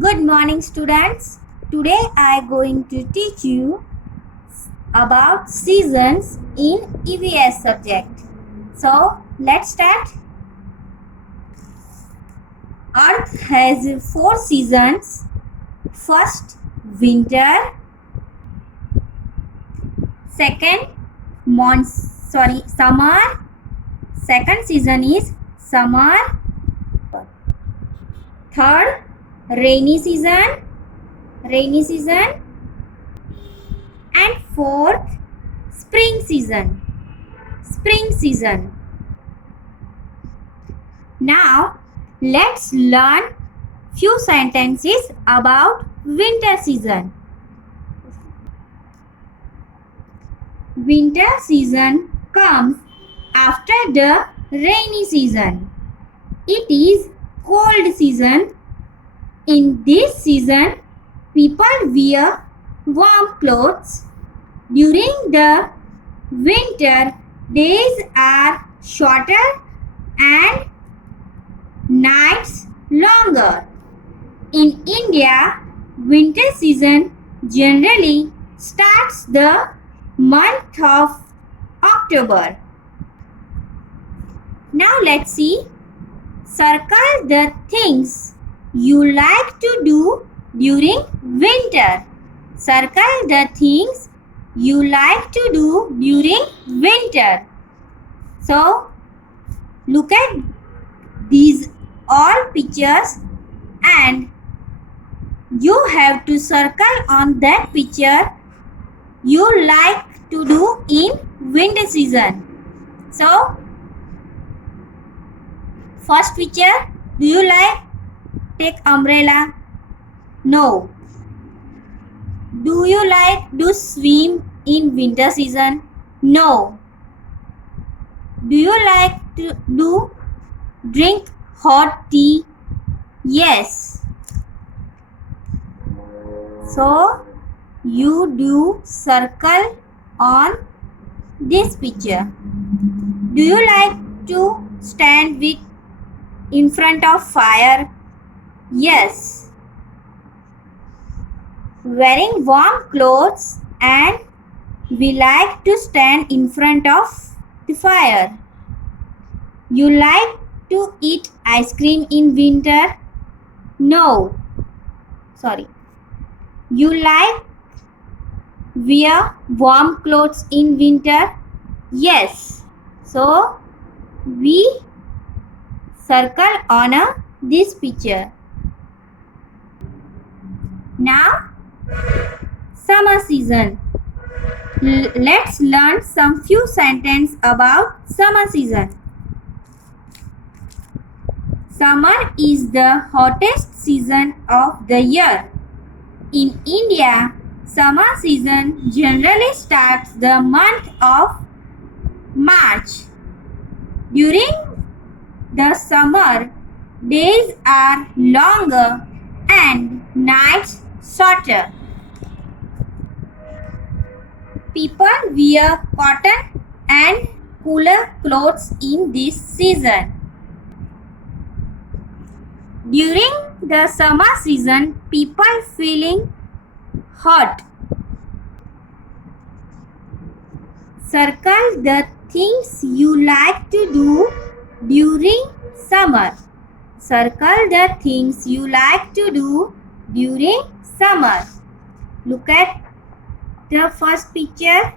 Good morning, students. Today I am going to teach you about seasons in EVS subject. So, let's start. Earth has 4 seasons. First, winter. Second, summer. Second season is summer. Third, rainy season. And fourth, spring season. Now let's learn few sentences about winter season. Winter season comes after the rainy season. It is cold season. In this season, people wear warm clothes. During the winter, days are shorter and nights longer. In India, winter season generally starts the month of October. Now let's see. Circle the things you like to do during winter. Circle the things you like to do during winter. So, look at these all pictures and you have to circle on that picture you like to do in winter season. So, first picture, do you like take umbrella? No. Do you like to swim in winter season? No. Do you like to drink hot tea? Yes. So you do circle on this picture. Do you like to stand in front of fire? Yes. Wearing warm clothes and we like to stand in front of the fire. You like to eat ice cream in winter? No. You like wear warm clothes in winter? Yes. So we circle on this picture. Now summer season. Let's learn some few sentences about summer season. Summer is the hottest season of the year. In India, summer season generally starts the month of March. During the summer, days are longer and nights shorter. People wear cotton and cooler clothes in this season. During the summer season, people feeling hot. Circle the things you like to do during summer. Circle the things you like to do during summer. Look at the first picture.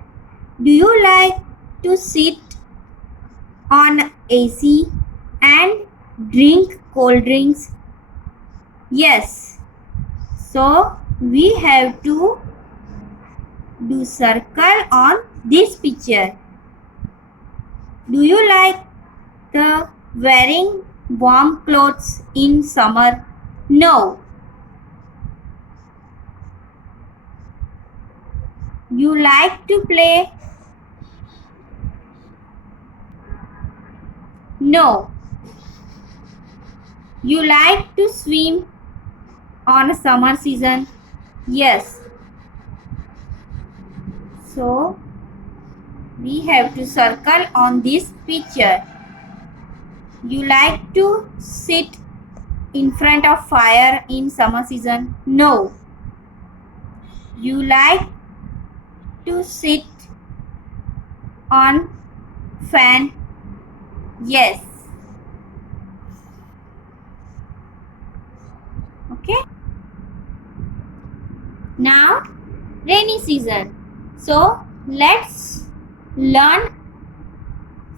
Do you like to sit on AC and drink cold drinks? Yes. So we have to do circle on this picture. Do you like the wearing warm clothes in summer? No. You like to play? No. You like to swim on a summer season? Yes. So we have to circle on this picture. You like to sit in front of fire in summer season? No. You like to sit on fan? Yes. Okay. Now rainy season. So let's learn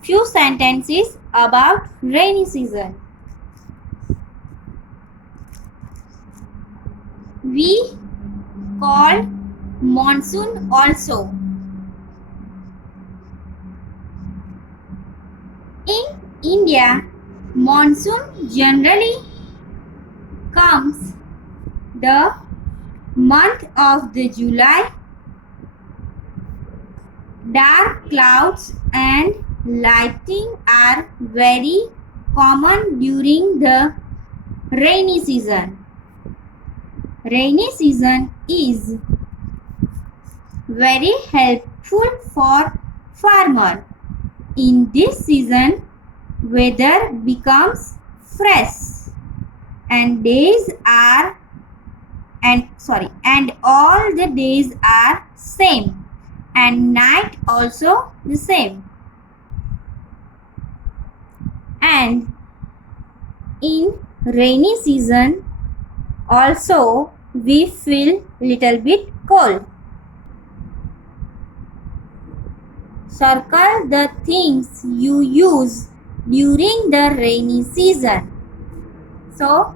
few sentences about rainy season. We call monsoon also. In India, monsoon generally comes the month of the July. Dark clouds and lightning are very common during the rainy season. Rainy season is very helpful for farmer. In this season, weather becomes fresh and all the days are same and night also the same. And in rainy season also we feel little bit cold. Circle the things you use during the rainy season. So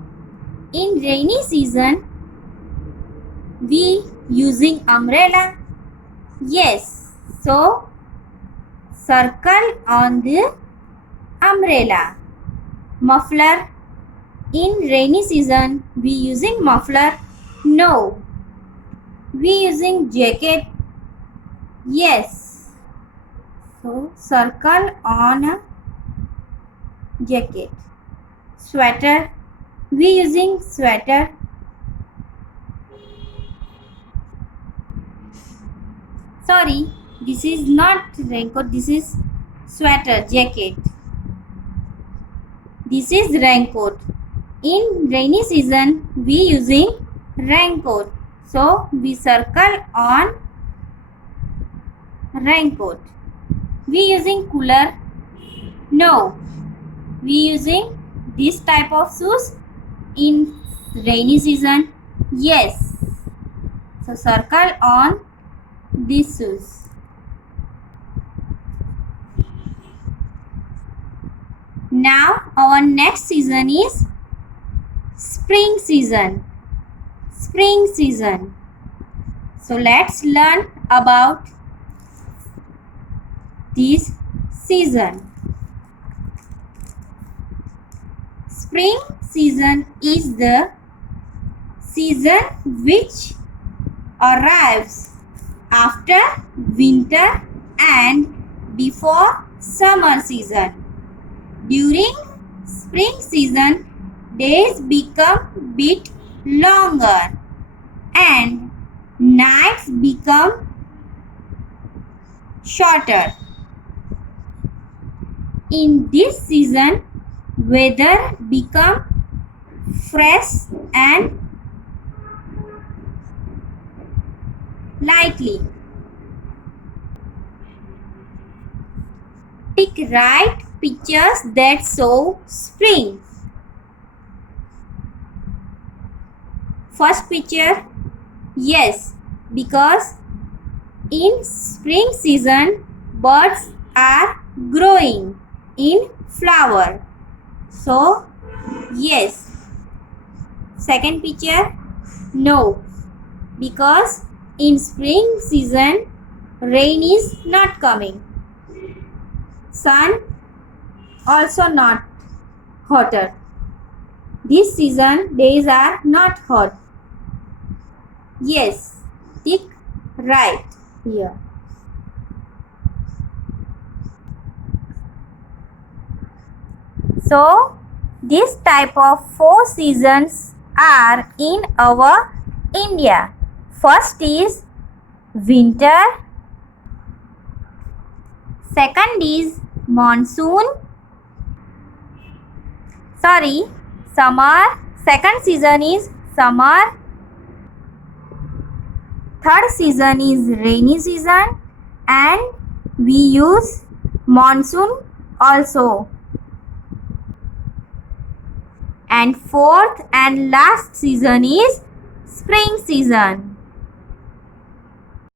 in rainy season we using umbrella? Yes. So circle on the umbrella. Muffler. In rainy season we using muffler? No. We using jacket? Yes. So circle on a jacket. Sweater. We using sweater? Sorry, this is not raincoat, this is sweater, jacket. This is raincoat. In rainy season we using raincoat. So we circle on raincoat. We using cooler? No. We using this type of shoes in rainy season? Yes. So circle on these shoes. Now our next season is spring season. Spring season. So let's learn about this season. Spring season is the season which arrives after winter and before summer season. During spring season, days become bit longer and nights become shorter. In this season, weather become fresh and lightly. Pick right pictures that show spring. First picture, yes, because in spring season birds are growing in flower. So yes. Second picture, no, because in spring season rain is not coming. Sun also not hotter. This season days are not hot. Yes, tick right here. So this type of 4 seasons are in our India. First is winter. Second is monsoon. Summer. Second season is summer. Third season is rainy season, and we use monsoon also. And fourth and last season is spring season.